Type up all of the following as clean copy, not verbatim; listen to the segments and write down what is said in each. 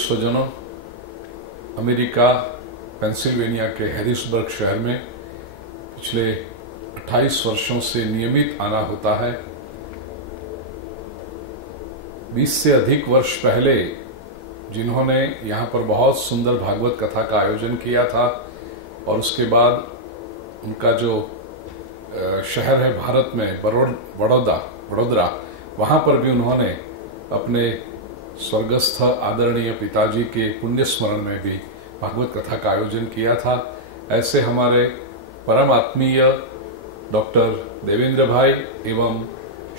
स्वजनों, America Pennsylvania के Harrisburg शहर में पिछले 28 वर्षों से नियमित आना होता है। 20 से अधिक वर्ष पहले जिन्होंने यहाँ पर बहुत सुंदर भागवत कथा का आयोजन किया था और उसके बाद उनका जो शहर है भारत में बड़ौदा, वहाँ पर भी उन्होंने अपने स्वर्गस्थ आदरणीय पिताजी के पुण्य स्मरण में भी भागवत कथा का आयोजन किया था। ऐसे हमारे परम आत्मीय डॉक्टर देवेंद्र भाई एवं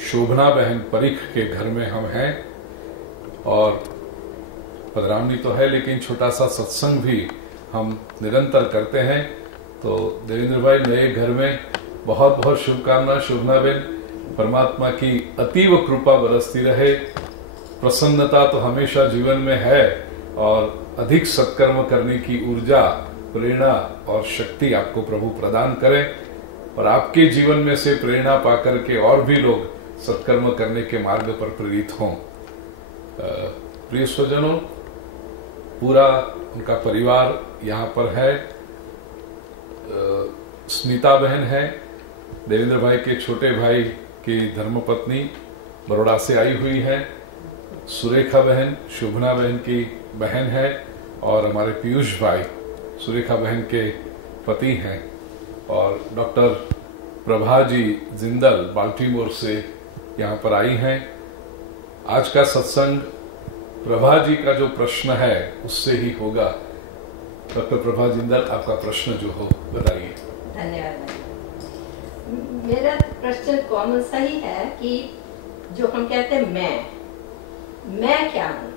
शोभना बहन परीख के घर में हम हैं और पधरावनी तो है लेकिन छोटा सा सत्संग भी हम निरंतर करते हैं। तो देवेंद्र भाई नए घर में बहुत बहुत शुभकामना। शोभना बहन, परमात्मा की अतीव कृपा बरसती रहे, प्रसन्नता तो हमेशा जीवन में है और अधिक सत्कर्म करने की ऊर्जा, प्रेरणा और शक्ति आपको प्रभु प्रदान करें और आपके जीवन में से प्रेरणा पाकर के और भी लोग सत्कर्म करने के मार्ग पर प्रेरित हों। प्रिय स्वजनों, पूरा उनका परिवार यहाँ पर है। स्मिता बहन है, देवेंद्र भाई के छोटे भाई की धर्मपत्नी, बड़ौदा से आई हुई है। सुरेखा बहन शोभना बहन की बहन है और हमारे पीयूष भाई सुरेखा बहन के पति हैं। और डॉक्टर प्रभा जी जिंदल बाल्टीमोर से यहाँ पर आई हैं। आज का सत्संग प्रभा जी का जो प्रश्न है उससे ही होगा। डॉक्टर प्रभा जिंदल, आपका प्रश्न जो हो बताइए। धन्यवाद। मेरा प्रश्न कॉमन सा ही है कि जो हम कहते हैं मैं क्या हूँ?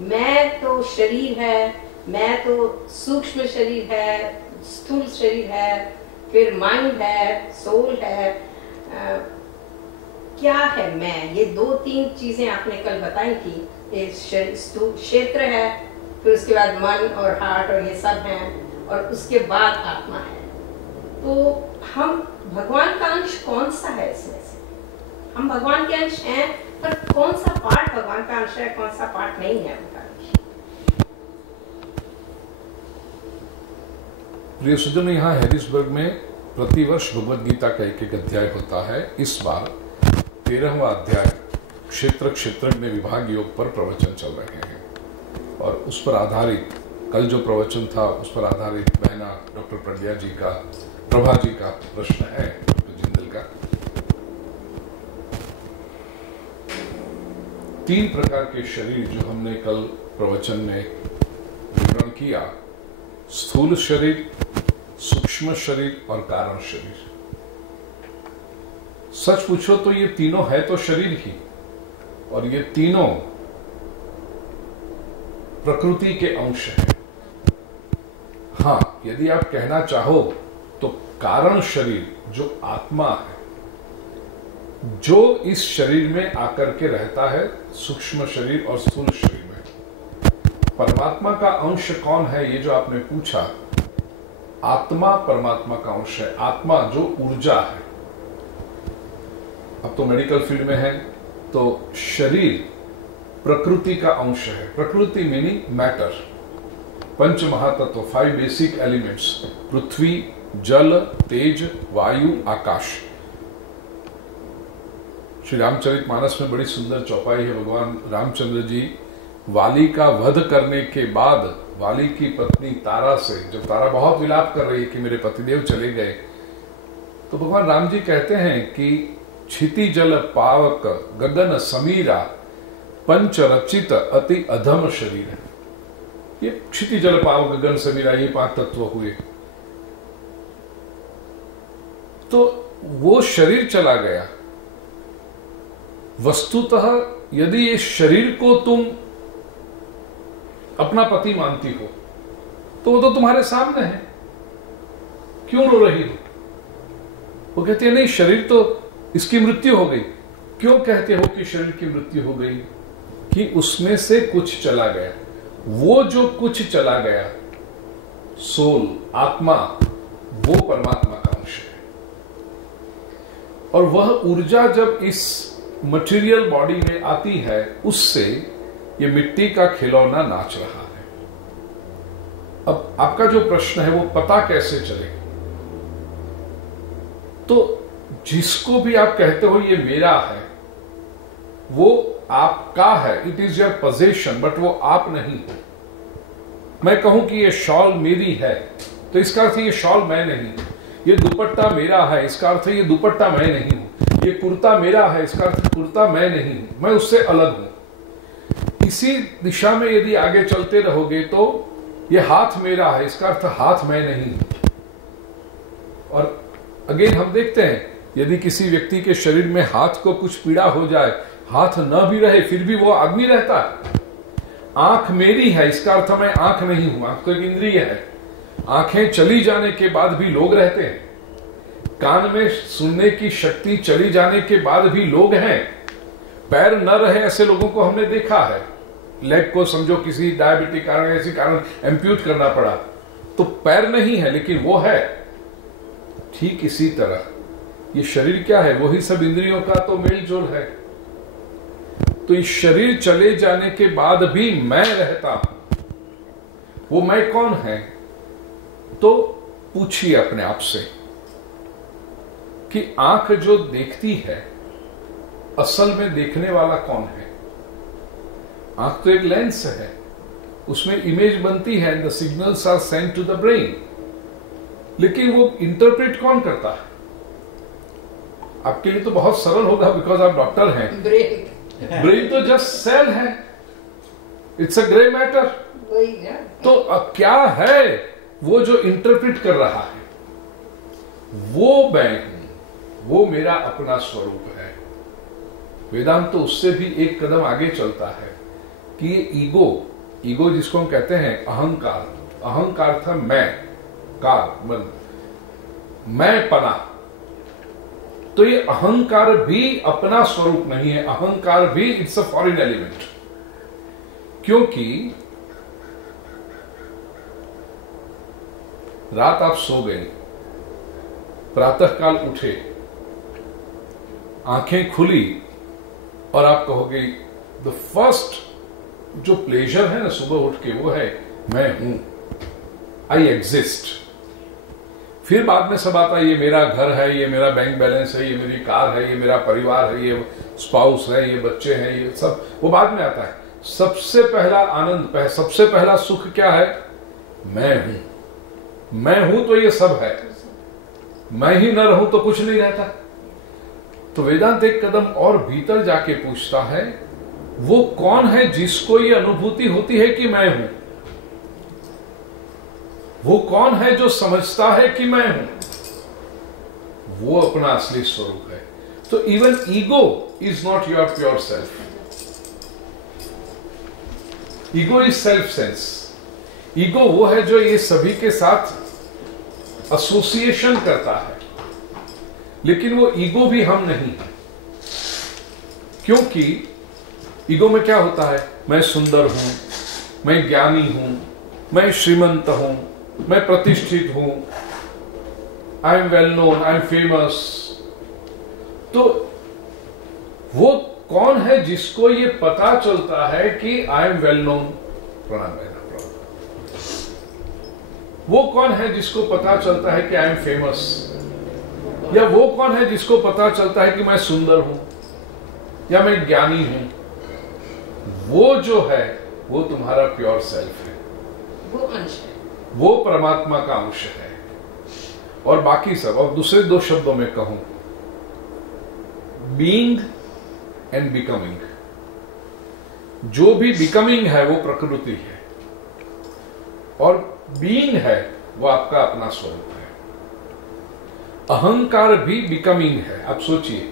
मैं तो शरीर है, मैं तो सूक्ष्म शरीर है, स्थूल शरीर है, फिर माइंड है, सोल है। क्या है मैं? ये 2-3 चीजें आपने कल बताई थी। क्षेत्र है, फिर उसके बाद मन और हार्ट और ये सब हैं और उसके बाद आत्मा है। तो हम भगवान का अंश कौन सा है इसमें से? हम भगवान के अंश हैं, पर कौन सा पार्ट भगवान का अंश है, कौन सा पार्ट नहीं है उनका अंश? प्रिय सज्जन, यहाँ हैरिसबर्ग में प्रतिवर्ष भगवद गीता का एक अध्याय होता है। इस बार 13वां अध्याय क्षेत्रज्ञ विभाग योग पर प्रवचन चल रहे हैं और उस पर आधारित कल जो प्रवचन था उस पर आधारित बहना डॉक्टर प्रभा जी का प्रश्न है डॉक्टर जिंदल का। 3 प्रकार के शरीर जो हमने कल प्रवचन में विवरण किया, स्थूल शरीर, सूक्ष्म शरीर और कारण शरीर। सच पूछो तो ये तीनों है तो शरीर ही, और ये तीनों प्रकृति के अंश हैं। हाँ, यदि आप कहना चाहो तो कारण शरीर जो आत्मा है, जो इस शरीर में आकर के रहता है, सूक्ष्म शरीर और स्थूल शरीर में। परमात्मा का अंश कौन है, ये जो आपने पूछा, आत्मा परमात्मा का अंश है। आत्मा जो ऊर्जा है। अब तो मेडिकल फील्ड में है तो शरीर प्रकृति का अंश है। प्रकृति मीनिंग मैटर। 5 महातत्व, 5 बेसिक एलिमेंट्स, पृथ्वी, जल, तेज, वायु, आकाश। श्री रामचरितमानस में बड़ी सुंदर चौपाई है। भगवान रामचंद्र जी वाली का वध करने के बाद वाली की पत्नी तारा से, जब तारा बहुत विलाप कर रही है कि मेरे पतिदेव चले गए, तो भगवान राम जी कहते हैं कि क्षिति जल पावक गगन समीरा पंच रचित अति अधम शरीर है। ये क्षिति जल पावक गगन समीरा, ये 5 तत्व हुए। तो वो शरीर चला गया। वस्तुतः यदि इस शरीर को तुम अपना पति मानती हो तो वो तो तुम्हारे सामने है, क्यों रो रही हो? वो कहती है नहीं, शरीर तो इसकी मृत्यु हो गई। क्यों कहते हो कि शरीर की मृत्यु हो गई? कि उसमें से कुछ चला गया। वो जो कुछ चला गया, सोल, आत्मा, वो परमात्मा का अंश है। और वह ऊर्जा जब इस मटेरियल बॉडी में आती है, उससे ये मिट्टी का खिलौना नाच रहा है। अब आपका जो प्रश्न है वो पता कैसे चले, तो जिसको भी आप कहते हो ये मेरा है, वो आपका है, it is your possession, but वो आप नहीं हो। मैं कहूं कि ये शॉल मेरी है, तो इसका अर्थ ये शॉल मैं नहीं हूं। ये दुपट्टा मेरा है, इसका अर्थ ये दुपट्टा मैं नहीं हूं। ये कुर्ता मेरा है, इसका अर्थ कुर्ता मैं नहीं हूं, मैं उससे अलग हूं। इसी दिशा में यदि आगे चलते रहोगे तो ये हाथ मेरा है, इसका अर्थ हाथ मैं नहीं हूं। और अगेन हम देखते हैं, यदि किसी व्यक्ति के शरीर में हाथ को कुछ पीड़ा हो जाए, हाथ न भी रहे फिर भी वो आदमी रहता है। आंख मेरी है, इसका अर्थ मैं आंख नहीं हूं। आंख तो एक इंद्रिय है, आंखें चली जाने के बाद भी लोग रहते हैं। कान में सुनने की शक्ति चली जाने के बाद भी लोग हैं। पैर न रहे ऐसे लोगों को हमने देखा है। लेग को समझो किसी डायबिटिक कारण, ऐसी कारण एम्प्यूट करना पड़ा, तो पैर नहीं है लेकिन वो है। ठीक इसी तरह ये शरीर क्या है, वही सब इंद्रियों का तो मेल जोल है। तो इस शरीर चले जाने के बाद भी मैं रहता हूं। वो मैं कौन है, तो पूछिए अपने आप से कि आंख जो देखती है, असल में देखने वाला कौन है? आंख तो एक लेंस है, उसमें इमेज बनती है, the signals are sent to the brain, लेकिन वो इंटरप्रेट कौन करता है? आपके लिए तो बहुत सरल होगा बिकॉज आप डॉक्टर हैं। ब्रेन तो जस्ट सेल है, इट्स अ ग्रे मैटर। तो क्या है वो जो इंटरप्रेट कर रहा है? वो मैं हूं, वो मेरा अपना स्वरूप है। वेदांत तो उससे भी एक कदम आगे चलता है कि ये ईगो जिसको हम कहते हैं अहंकार, अहंकार था मैं मैं पना, तो ये अहंकार भी अपना स्वरूप नहीं है। अहंकार भी इट्स अ फॉरेन एलिमेंट। क्योंकि रात आप सो गए, प्रातःकाल उठे, आंखें खुली और आप कहोगे द फर्स्ट जो प्लेजर है ना सुबह उठ के, वो है मैं हूं, आई एग्जिस्ट। फिर बाद में सब आता है, ये मेरा घर है, ये मेरा बैंक बैलेंस है, ये मेरी कार है, ये मेरा परिवार है, ये स्पाउस है, ये बच्चे हैं, ये सब वो बाद में आता है। सबसे पहला आनंद, सबसे पहला सुख क्या है? मैं हूं। मैं हूं तो ये सब है, मैं ही न रहूं तो कुछ नहीं रहता। तो वेदांत एक कदम और भीतर जाके पूछता है, वो कौन है जिसको ये अनुभूति होती है कि मैं हूं? वो कौन है जो समझता है कि मैं हूं? वो अपना असली स्वरूप है। तो even ego is not your pure self. Ego is self sense. Ego वो है जो ये सभी के साथ एसोसिएशन करता है, लेकिन वो ईगो भी हम नहीं है। क्योंकि ईगो में क्या होता है? मैं सुंदर हूं, मैं ज्ञानी हूं, मैं श्रीमंत हूं, मैं प्रतिष्ठित हूं, I am well known, I am famous. तो वो कौन है जिसको ये पता चलता है कि आई एम वेल नोन? प्रणाम लेना। वो कौन है जिसको पता चलता है कि आई एम फेमस? या वो कौन है जिसको पता चलता है कि मैं सुंदर हूं या मैं ज्ञानी हूं? वो जो है वो तुम्हारा प्योर सेल्फ है, वो अंश है, वो परमात्मा का अंश है। और बाकी सब, और दूसरे दो शब्दों में कहूं, बीइंग एंड बिकमिंग। जो भी बिकमिंग है वो प्रकृति है, और बीइंग है वो आपका अपना स्वरूप है। अहंकार भी बिकमिंग है। आप सोचिए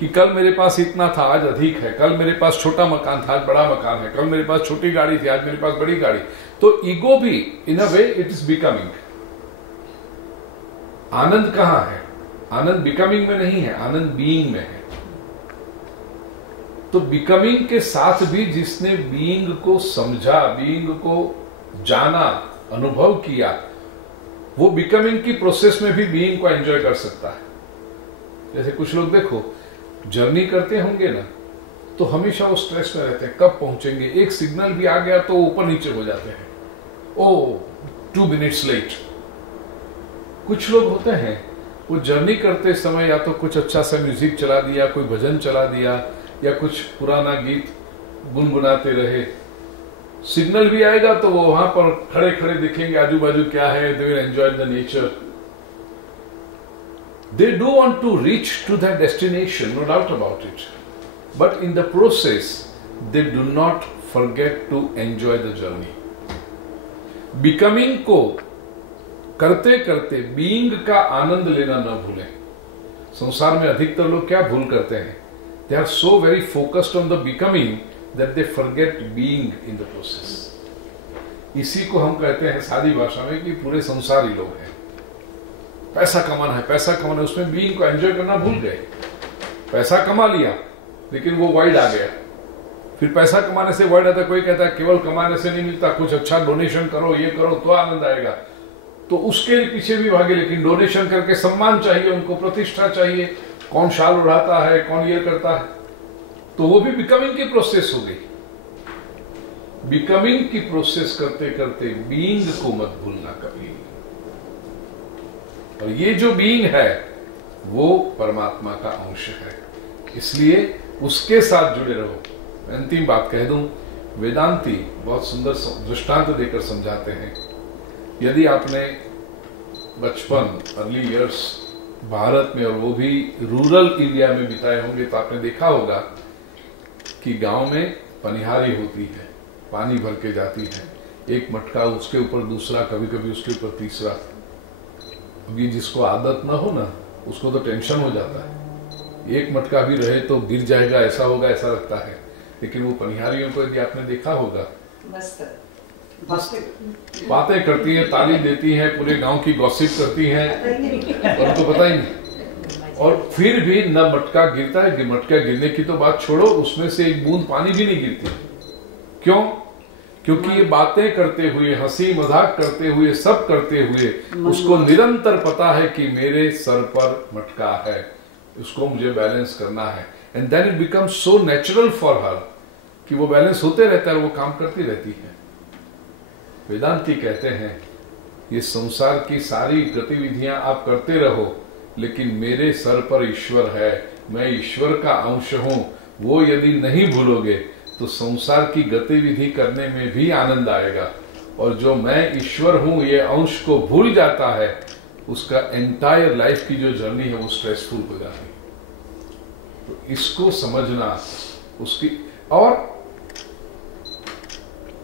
कि कल मेरे पास इतना था, आज अधिक है। कल मेरे पास छोटा मकान था, आज बड़ा मकान है। कल मेरे पास छोटी गाड़ी थी, आज मेरे पास बड़ी गाड़ी। तो ईगो भी इन अ वे इट इज बिकमिंग। आनंद कहां है? आनंद बिकमिंग में नहीं है, आनंद बीइंग में है। तो बिकमिंग के साथ भी जिसने बीइंग को समझा, बीइंग को जाना, अनुभव किया, वो बिकमिंग की प्रोसेस में भी बीइंग को एंजॉय कर सकता है। जैसे कुछ लोग देखो जर्नी करते होंगे ना, तो हमेशा वो स्ट्रेस में रहते हैं, कब पहुंचेंगे, एक सिग्नल भी आ गया तो ऊपर नीचे हो जाते हैं, ओ 2 मिनट्स लेट। कुछ लोग होते हैं वो जर्नी करते समय या तो कुछ अच्छा सा म्यूजिक चला दिया, कोई भजन चला दिया, या कुछ पुराना गीत गुनगुनाते रहे, सिग्नल भी आएगा तो वो वहां पर खड़े खड़े दिखेंगे, आजू बाजू क्या है, they will enjoy the nature. They do want to reach to that destination, no doubt about it. But in the process, they do not forget to enjoy the journey. Becoming को करते करते being का आनंद लेना न भूलें। संसार में अधिकतर लोग क्या भूल करते हैं? They are so very focused on the becoming that they forget being in the process. इसी को हम कहते हैं सादी भाषा में कि पूरे संसारी लोग हैं। पैसा कमाना है, पैसा कमाना है, उसमें बीइंग को एंजॉय करना भूल गए। पैसा कमा लिया लेकिन वो वाइड आ गया। फिर पैसा कमाने से वाइड आता, कोई कहता है केवल कमाने से नहीं मिलता, कुछ अच्छा डोनेशन करो, ये करो तो आनंद आएगा, तो उसके पीछे भी भागे। लेकिन डोनेशन करके सम्मान चाहिए, उनको प्रतिष्ठा चाहिए, कौन शाल उड़ाता है, कौन ये करता है, तो वो भी बिकमिंग की प्रोसेस हो गई। बिकमिंग की प्रोसेस करते करते बीइंग को मत भूलना कभी। और ये जो बीइंग है वो परमात्मा का अंश है, इसलिए उसके साथ जुड़े रहो। अंतिम बात कह दूं, वेदांती बहुत सुंदर दृष्टांत देकर समझाते हैं। यदि आपने बचपन अर्ली इयर्स भारत में और वो भी रूरल इंडिया में बिताए होंगे तो आपने देखा होगा कि गांव में पनिहारी होती है, पानी भर के जाती है, एक मटका, उसके ऊपर दूसरा, कभी कभी उसके ऊपर तीसरा। अब ये जिसको आदत ना हो ना उसको तो टेंशन हो जाता है, एक मटका भी रहे तो गिर जाएगा, ऐसा होगा, ऐसा लगता है। लेकिन वो पनिहारियों को यदि आपने देखा होगा, बातें करती हैं, ताली देती हैं, पूरे गांव की गॉसिप करती हैं और उनको पता ही नहीं, और फिर भी न मटका गिरता है। मटका गिरने की तो बात छोड़ो, उसमें से एक बूंद पानी भी नहीं गिरती। क्यों? क्योंकि ये बातें करते हुए, हंसी मजाक करते हुए, सब करते हुए उसको निरंतर पता है कि मेरे सर पर मटका है, उसको मुझे बैलेंस करना है। And then it becomes so natural for her कि वो बैलेंस होते रहता है, वो काम करती रहती है। वेदांती कहते हैं ये संसार की सारी गतिविधियां आप करते रहो, लेकिन मेरे सर पर ईश्वर है, मैं ईश्वर का अंश हूं, वो यदि नहीं भूलोगे तो संसार की गतिविधि करने में भी आनंद आएगा। और जो मैं ईश्वर हूं ये अंश को भूल जाता है, उसका एंटायर लाइफ की जो जर्नी है वो स्ट्रेसफुल हो जाती है। तो इसको समझना उसकी। और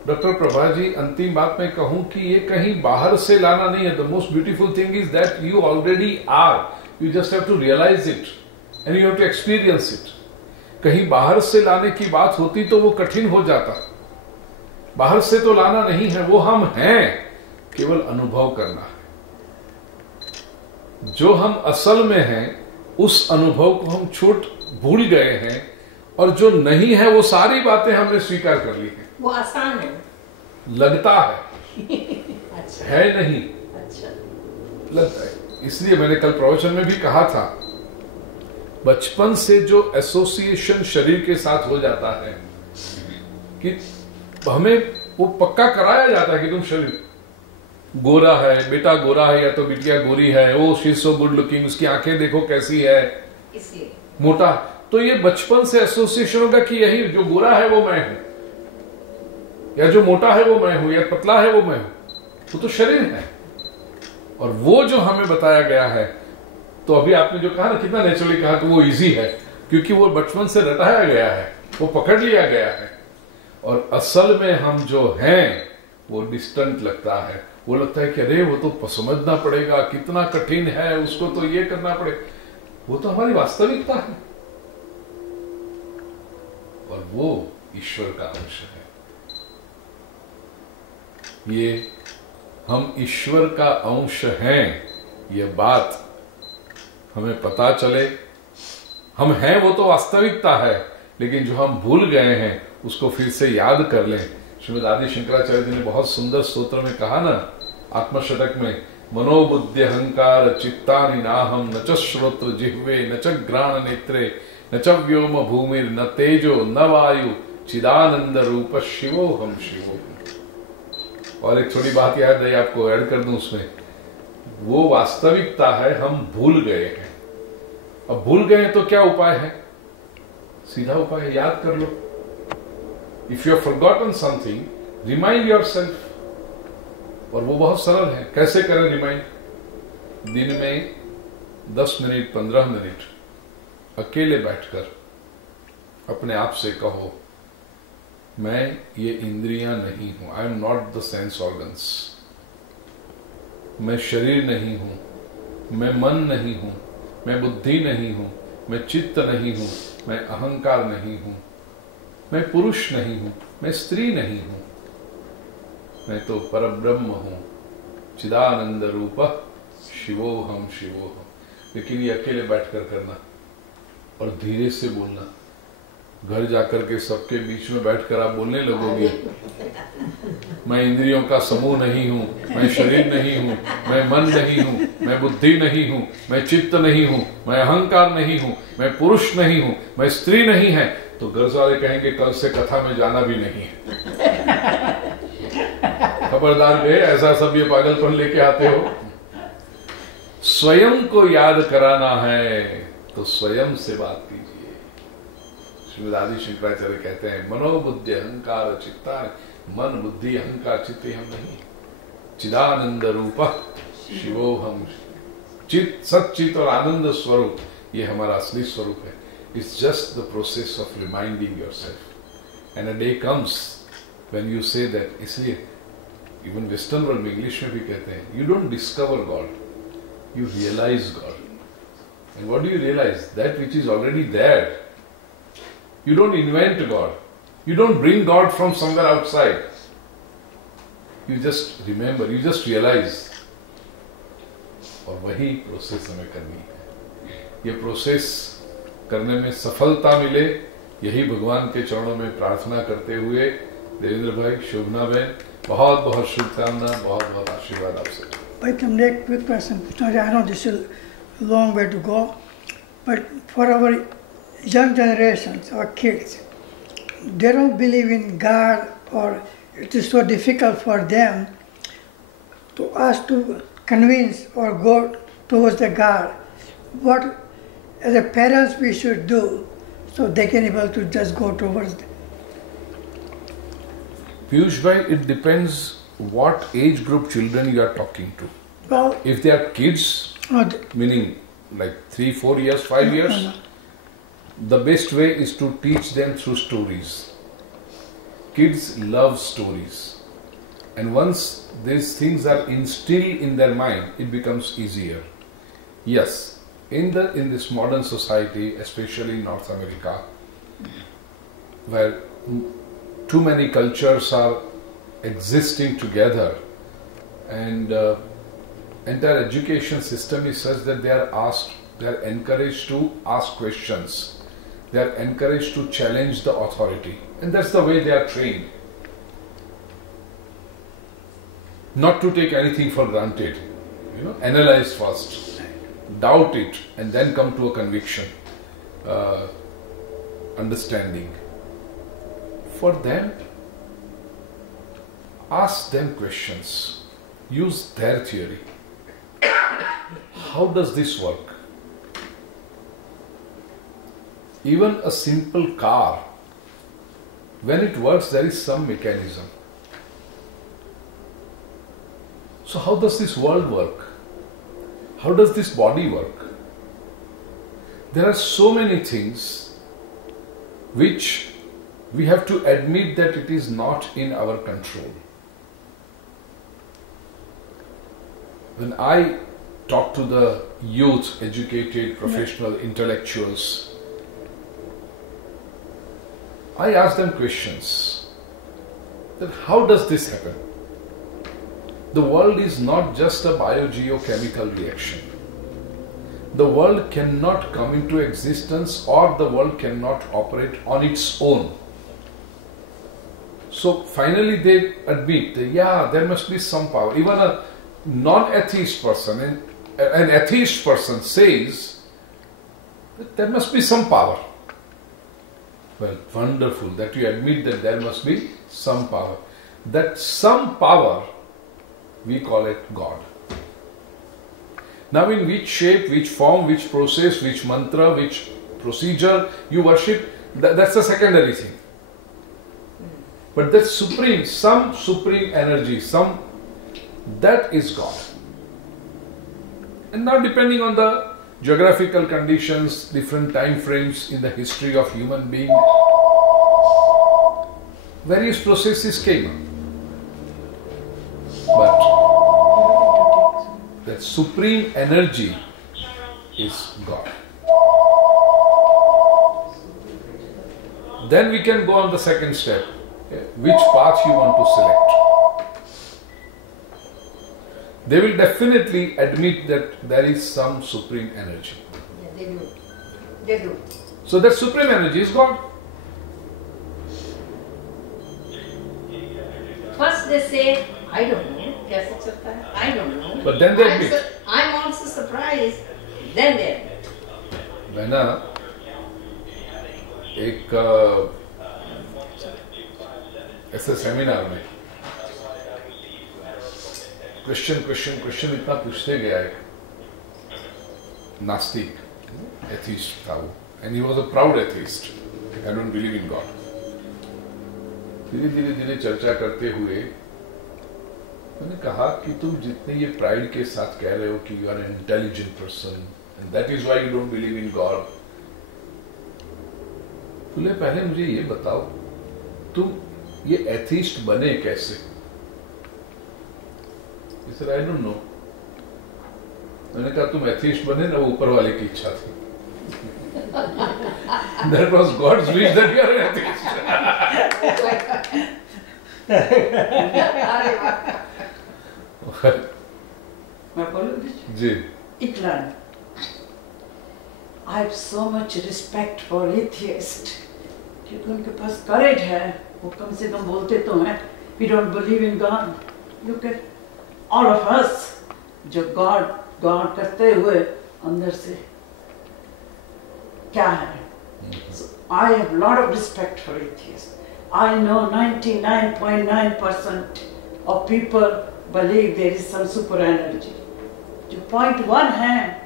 डॉक्टर प्रभा जी, अंतिम बात मैं कहूं कि ये कहीं बाहर से लाना नहीं है। The most beautiful thing is that you already are, you just have to realise it and you have to experience it. कहीं बाहर से लाने की बात होती तो वो कठिन हो जाता। बाहर से तो लाना नहीं है, वो हम हैं, केवल अनुभव करना है। जो हम असल में हैं उस अनुभव को हम भूल गए हैं, और जो नहीं है वो सारी बातें हमने स्वीकार कर ली हैं। वो आसान है, लगता है अच्छा। है नहीं, अच्छा लगता है। इसलिए मैंने कल प्रवचन में भी कहा था, बचपन से जो एसोसिएशन शरीर के साथ हो जाता है कि हमें वो पक्का कराया जाता है कि तुम शरीर गोरा है, बेटा गोरा है या तो बिटिया गोरी है, oh she is so good looking, उसकी आंखें देखो कैसी है, इसलिए मोटा। तो ये बचपन से एसोसिएशन होगा कि यही जो गोरा है वो मैं हूं, या जो मोटा है वो मैं हूं, या पतला है वो मैं हूं, वो तो शरीर है। और वो जो हमें बताया गया है, तो अभी आपने जो कहा ना, कितना नेचुरली कहा, तो वो इजी है क्योंकि वो बचपन से रटाया गया है, वो पकड़ लिया गया है। और असल में हम जो हैं वो डिस्टेंट लगता है, वो लगता है कि अरे वो तो समझना पड़ेगा, कितना कठिन है, उसको तो ये करना पड़ेगा। वो तो हमारी वास्तविकता है और वो ईश्वर का अंश है। ये हम ईश्वर का अंश हैं, ये बात हमें पता चले। हम हैं वो तो वास्तविकता है, लेकिन जो हम भूल गए हैं उसको फिर से याद कर लें। श्रीमद आदि शंकराचार्य जी ने बहुत सुंदर स्तोत्र में कहा ना, आत्मशतक में, मनोबुद्धि अहंकार चित्तानि नाहम न च श्रोत्र जिह्वे न च घ्राण नेत्रे न च व्योम भूमिर न तेजो न वायु चिदानंद रूप शिवो हम शिवो। और एक थोड़ी बात याद है, आपको ऐड कर दूं उसमें, वो वास्तविकता है, हम भूल गए हैं। अब भूल गए तो क्या उपाय है? सीधा उपाय है, याद कर लो। If you have forgotten something, remind yourself. और वो बहुत सरल है। कैसे करें रिमाइंड? दिन में 10 मिनट 15 मिनट अकेले बैठकर अपने आप से कहो, मैं ये इंद्रियां नहीं हूं, I am not the sense organs. मैं शरीर नहीं हूं, मैं मन नहीं हूं, मैं बुद्धि नहीं हूं, मैं चित्त नहीं हूं, मैं अहंकार नहीं हूं, मैं पुरुष नहीं हूं, मैं स्त्री नहीं हूं, मैं तो परब्रह्म हूं, चिदानंद रूप शिवोहम शिवोहम। लेकिन ये अकेले बैठकर करना और धीरे से बोलना। घर जाकर के सबके बीच में बैठकर आप बोलने लगोगे, मैं इंद्रियों का समूह नहीं हूं, मैं शरीर नहीं हूं, मैं मन नहीं हूं, मैं बुद्धि नहीं हूं, मैं चित्त नहीं हूं, मैं अहंकार नहीं हूं, मैं पुरुष नहीं हूं, मैं स्त्री नहीं है, तो घर वाले कहेंगे कल से कथा में जाना भी नहीं है। खबरदार गए, ऐसा सब ये पागलपन लेके आते हो। स्वयं को याद कराना है तो स्वयं से बात कीजिए। श्रीमद आदि शंकराचार्य कहते हैं, मनोबुद्धि अहंकार चित्ता, मन बुद्धि अहंकार चित्त हम नहीं, चिदानंद रूप शिवोहम। चित सच्चित और आनंद स्वरूप, ये हमारा असली स्वरूप है। It's just the process of reminding yourself, and a day comes when you say that. इसलिए इवन वेस्टर्न वर्ल्ड में, इंग्लिश में भी कहते हैं, you don't discover God, you realize God. And what do you realize? That which is already there. You don't invent God. You don't bring God from somewhere outside. You just remember, you just realize. और वही process हमें करनी है। ये process करने में सफलता मिले, यही भगवान के चरणों में प्रार्थना करते हुए, देवेंद्र भाई, शोभना बहन, बहुत बहुत शुभकामना, बहुत बहुत आशीर्वाद आपसे। But to make quick question, I know this is a long way to go, but for our young generations, our kids, they don't believe in God, or it is so difficult for them to ask to convince or go towards the God. What as a parents we should do so they can able to just go towards the Piyush bhai, it depends what age group children you are talking to. well, If they are kids, meaning like 3, 4 years, 5 years, the best way is to teach them through stories. Kids love stories. And once these things are instilled in their mind, it becomes easier. Yes, in this modern society, especially in North America, where too many cultures are existing together, and entire education system is such that they are encouraged to ask questions, they are encouraged to challenge the authority, and that's the way they are trained. Not to take anything for granted, analyze first, doubt it, and then come to a conviction, understanding. For them, ask them questions, use their theory. How does this work? Even a simple car, when it works, there is some mechanism. So how does this world work? How does this body work? There are so many things which we have to admit that it is not in our control. When I talk to the youth, educated, professional, intellectuals, I ask them questions. That how does this happen? The world is not just a biogeochemical reaction. The world cannot come into existence, or the world cannot operate on its own. So finally they admit that, yeah, there must be some power. Even a non-atheist person, an atheist person says that there must be some power. Well, wonderful that you admit that there must be some power. That some power, we call it God. Now, in which shape, which form, which process, which mantra, which procedure you worship, that's a secondary thing. But that supreme, some supreme energy, that is God. And now, depending on the geographical conditions, different time frames in the history of human being, various processes came up. But that supreme energy is God. Then we can go on the second step. Which path you want to select? They will definitely admit that there is some supreme energy. Yeah, they do. They do. So that supreme energy is God. First they say, I don't know. कैसे चलता है? I don't know. But then they admit. I'm also surprised. Then they admit. मैं ना एक ऐसे seminar में question इतना पूछते गया है, नास्तिक एथिस्ट था वो, and he was a proud atheist, I don't believe in God. धीरे धीरे चर्चा करते हुए मैंने कहा कि तुम जितने ये प्राइड के साथ कह रहे हो कि you are an intelligent person and that is why you don't believe in God, तुमने पहले मुझे ये बताओ तुम ये एथिस्ट बने कैसे? He said, I don't know. मैंने कहा तुम एथिस्ट बने ना, वो ऊपर वाले की इच्छा थी. That was God's wish that you are an atheist. मैं बोलूँ जी. Iklan. I have so much respect for atheists. क्योंकि उनके पास courage है, वो कम से कम बोलते तो हैं, we don't believe in God. Look at all of us, जो God करते हुए अंदर से क्या है? So I have a lot of respect for atheists. I know 99.9% of people believe there is some super energy. जो 0.1 है,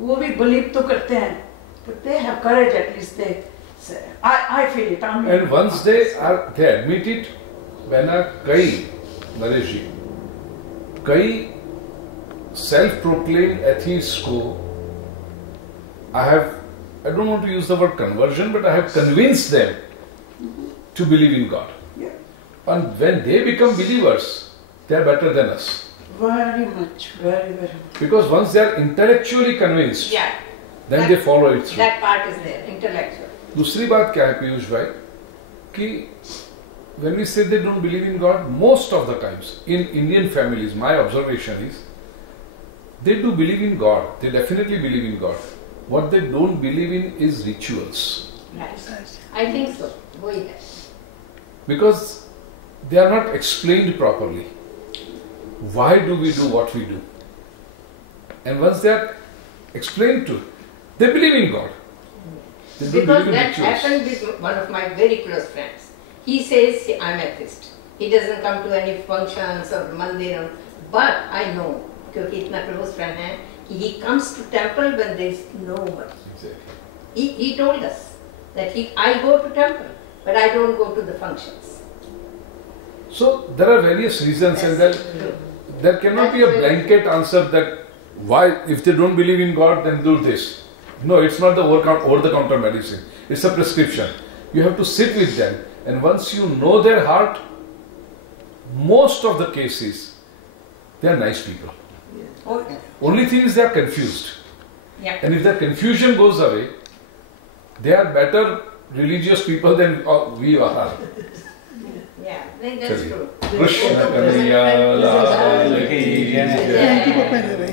वो भी believe तो करते हैं, but they have courage at least. They say, I feel it. And once they admit it, when Naresh जी, कई self-proclaimed atheists को I don't want to use the word conversion, but I have convinced them to believe in God. Yeah. And when they become believers, they are better than us. Very much, very much. Because once they are intellectually convinced, Yeah. then they follow it through. That part is there, intellectual. दूसरी बात क्या है पीयूष भाई, कि when we say they don't believe in God, most of the times in Indian families, my observation is they do believe in God. They definitely believe in God. What they don't believe in is rituals. Right. I think so. वही है. Because they are not explained properly. Why do we do what we do? And once they are explained to, they believe in God. They don't Because believe in that rituals. happened with one of my very close friends. He says I'm atheist. He doesn't come to any functions or mandir, but I know, क्योंकि इतना close friend है, he comes to temple when there is nobody. Exactly. He told us that I go to temple, but I don't go to the functions. So there are various reasons, and there cannot be a blanket answer that why, if they don't believe in God, then do this. No, it's not the over-the-counter medicine. It's a prescription. You have to sit with them, and once you know their heart, most of the cases, they are nice people. Okay. Only thing is they are confused. Yeah. And if their confusion goes away, they are better religious people than we are. Yeah, that's चलिए. true. Krishna Kanhaiya Lal की जय. Thank you, Bhupendra Bhai.